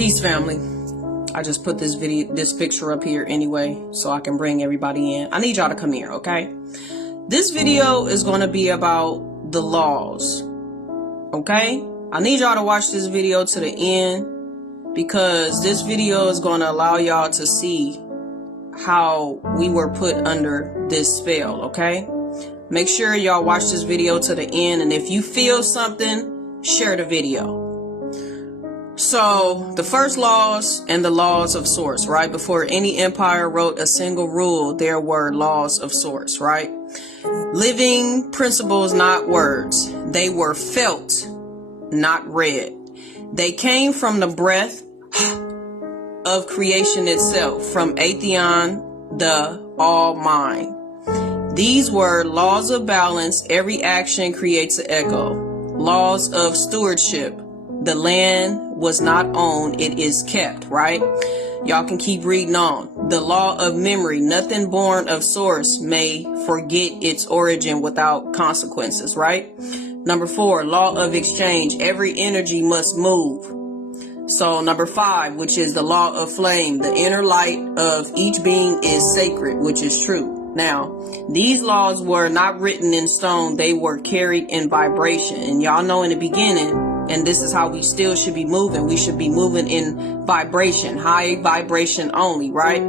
Peace, family. I just put this picture up here anyway, so I can bring everybody in. I need y'all to come here, okay? This video is going to be about the laws, okay? I need y'all to watch this video to the end because this video is going to allow y'all to see how we were put under this spell, okay? Make sure y'all watch this video to the end, and if you feel something, share the video. So the first laws and the laws of sorts, right? Before any empire wrote a single rule, there were laws of sorts, right? Living principles, not words. They were felt, not read. They came from the breath of creation itself, from Atheon, the all mind. These were laws of balance. Every action creates an echo. Laws of stewardship. The land was not owned, it is kept, right? Y'all can keep reading on. The law of memory. Nothing born of source may forget its origin without consequences, right? Number 4, law of exchange. Every energy must move. So number 5, which is the law of flame. The inner light of each being is sacred, which is true. Now, these laws were not written in stone. They were carried in vibration. And y'all know in the beginning, and this is how we still should be moving. We should be moving in vibration, high vibration only, right?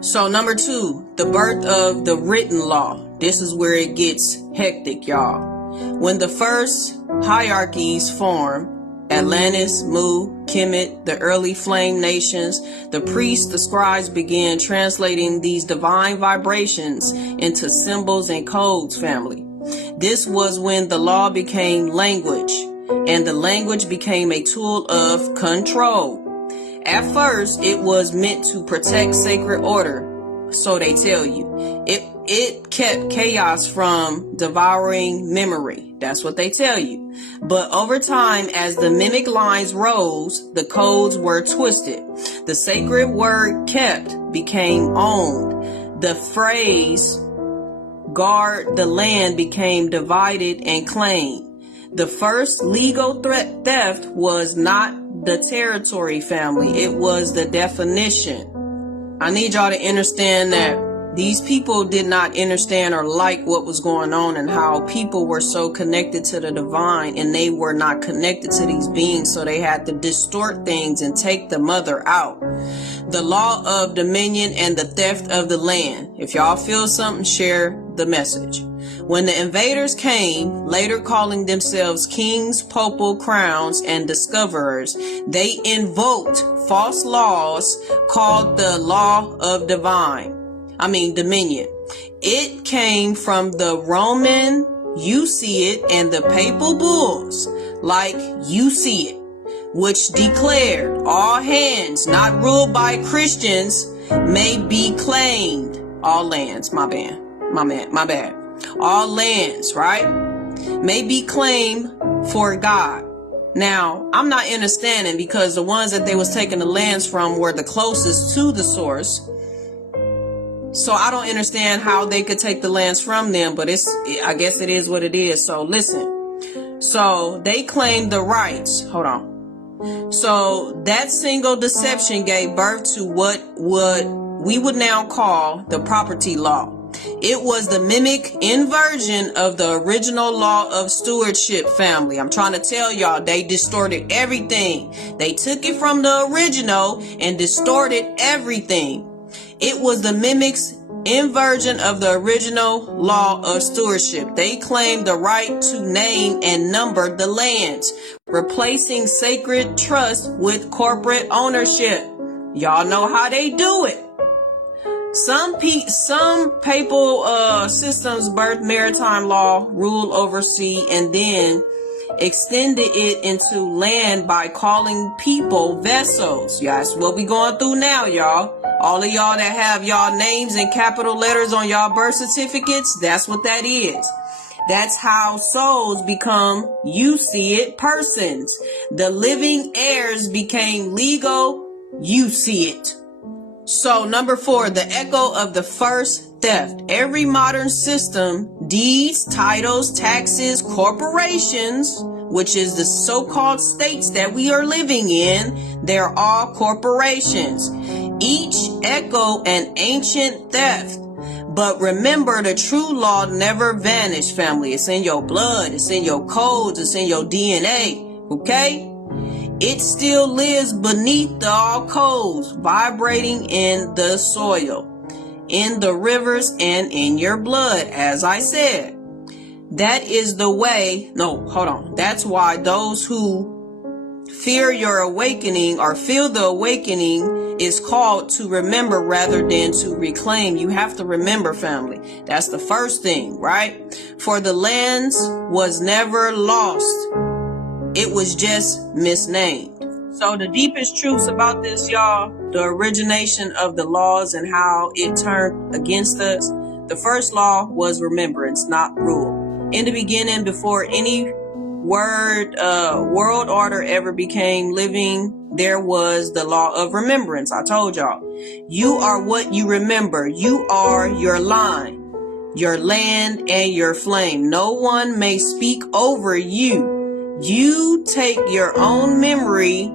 So number 2, the birth of the written law. This is where it gets hectic, y'all. When the first hierarchies form, Atlantis, Mu, Kemet, the early flame nations, the priests, the scribes began translating these divine vibrations into symbols and codes, family. This was when the law became language, and the language became a tool of control. At first, it was meant to protect sacred order, so they tell you. It kept chaos from devouring memory. That's what they tell you. But over time, as the mimic lines rose, the codes were twisted. The sacred word kept became owned. The phrase guard the land became divided and claimed. The first legal theft was not the territory, family. It was the definition. I need y'all to understand that these people did not understand or like what was going on and how people were so connected to the divine and they were not connected to these beings. So they had to distort things and take the mother out. The law of dominion and the theft of the land. If y'all feel something, share the message. When the invaders came, later calling themselves kings, papal crowns, and discoverers, they invoked false laws called the law of dominion. It came from the Roman, you see it, and the papal bulls, like you see it, which declared all hands not ruled by Christians may be claimed. All lands, my bad. All lands, right, may be claimed for God. Now, I'm not understanding because the ones that they was taking the lands from were the closest to the source. So I don't understand how they could take the lands from them, but I guess it is what it is. So listen. So they claimed the rights. Hold on. So that single deception gave birth to what we would now call the property law. It was the mimic inversion of the original law of stewardship, family. I'm trying to tell y'all, they distorted everything. They took it from the original and distorted everything. It was the mimic's inversion of the original law of stewardship. They claimed the right to name and number the lands, replacing sacred trust with corporate ownership. Y'all know how they do it. Some papal systems birthed maritime law, rule over sea, and then extended it into land by calling people vessels. Yeah, that's what we going through now, y'all. All of y'all that have y'all names in capital letters on y'all birth certificates, that's what that is. That's how souls become, you see it, persons. The living heirs became legal, you see it. So number 4, the echo of the first theft. Every modern system deeds, titles, taxes, corporations, which is the so-called states that we are living in. They're all corporations. Each echo an ancient theft. But remember, the true law never vanished, family. It's in your blood. It's in your codes. It's in your DNA. Okay? It still lives beneath the all codes, vibrating in the soil, in the rivers, and in your blood, as I said. That is the way. No, hold on. That's why those who fear your awakening or feel the awakening is called to remember rather than to reclaim. You have to remember, family. That's the first thing, right? For the lands was never lost. It was just misnamed. So the deepest truths about this, y'all, the origination of the laws and how it turned against us. The first law was remembrance, not rule. In the beginning, before any world order ever became living, there was the law of remembrance. I told y'all, you are what you remember. You are your line, your land, and your flame. No one may speak over you. You take your own memory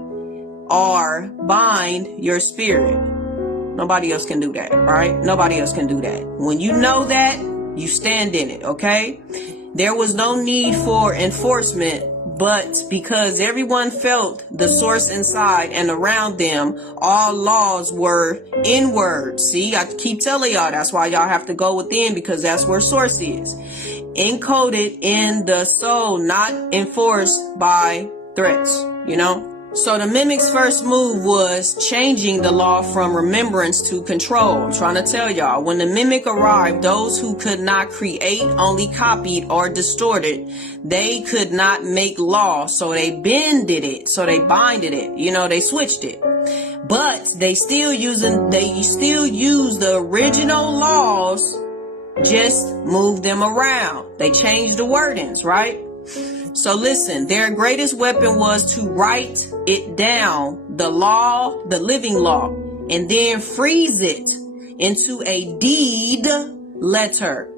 or bind your spirit. Nobody else can do that, right? Nobody else can do that. When you know that, you stand in it, okay? There was no need for enforcement, but because everyone felt the source inside and around them, all laws were inward. See, I keep telling y'all, that's why y'all have to go within, because that's where source is. Encoded in the soul, not enforced by threats, you know? So the mimic's first move was changing the law from remembrance to control. I'm trying to tell y'all, when the mimic arrived, those who could not create only copied or distorted. They could not make law, so they bended it, so they binded it, you know, they switched it. But they still use the original laws, just move them around. They changed the wordings, right? So listen, their greatest weapon was to write it down, the law, the living law, and then freeze it into a deed letter,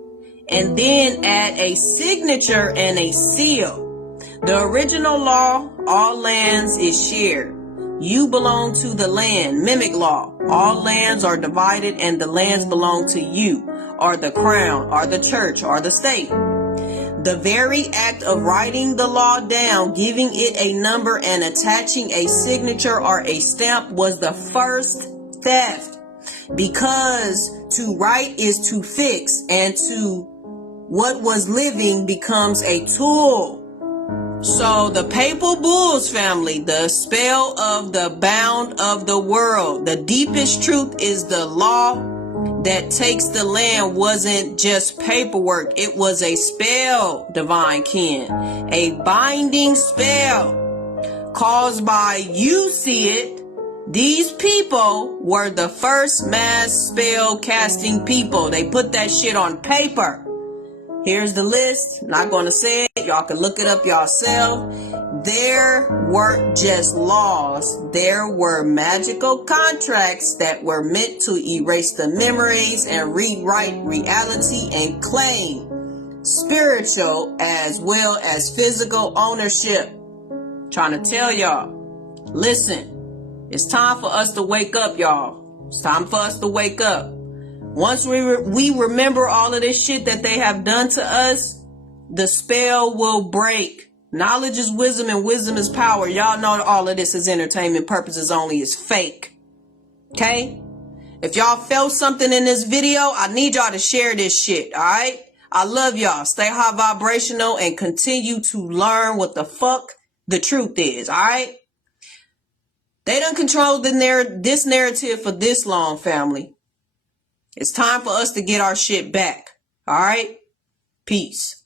and then add a signature and a seal. The original law, all lands is shared. You belong to the land, mimic law. All lands are divided and the lands belong to you, or the crown, or the church, or the state. The very act of writing the law down, giving it a number, and attaching a signature or a stamp was the first theft. Because to write is to fix, and to what was living becomes a tool. So the papal bulls, family, the spell of the bound of the world. The deepest truth is the law that takes the land wasn't just paperwork. It was a spell, divine kin. A binding spell caused by, you see it, these people were the first mass spell casting people. They put that shit on paper. Here's the list. Not going to say it. Y'all can look it up yourself. There weren't just laws. There were magical contracts that were meant to erase the memories and rewrite reality and claim spiritual as well as physical ownership. Trying to tell y'all, listen, it's time for us to wake up, y'all. It's time for us to wake up. Once we remember all of this shit that they have done to us, the spell will break. Knowledge is wisdom and wisdom is power. Y'all know all of this is entertainment purposes only. It's fake. Okay? If y'all felt something in this video, I need y'all to share this shit. All right? I love y'all. Stay high vibrational and continue to learn what the fuck the truth is. All right? They done controlled this narrative for this long, family. It's time for us to get our shit back. All right? Peace.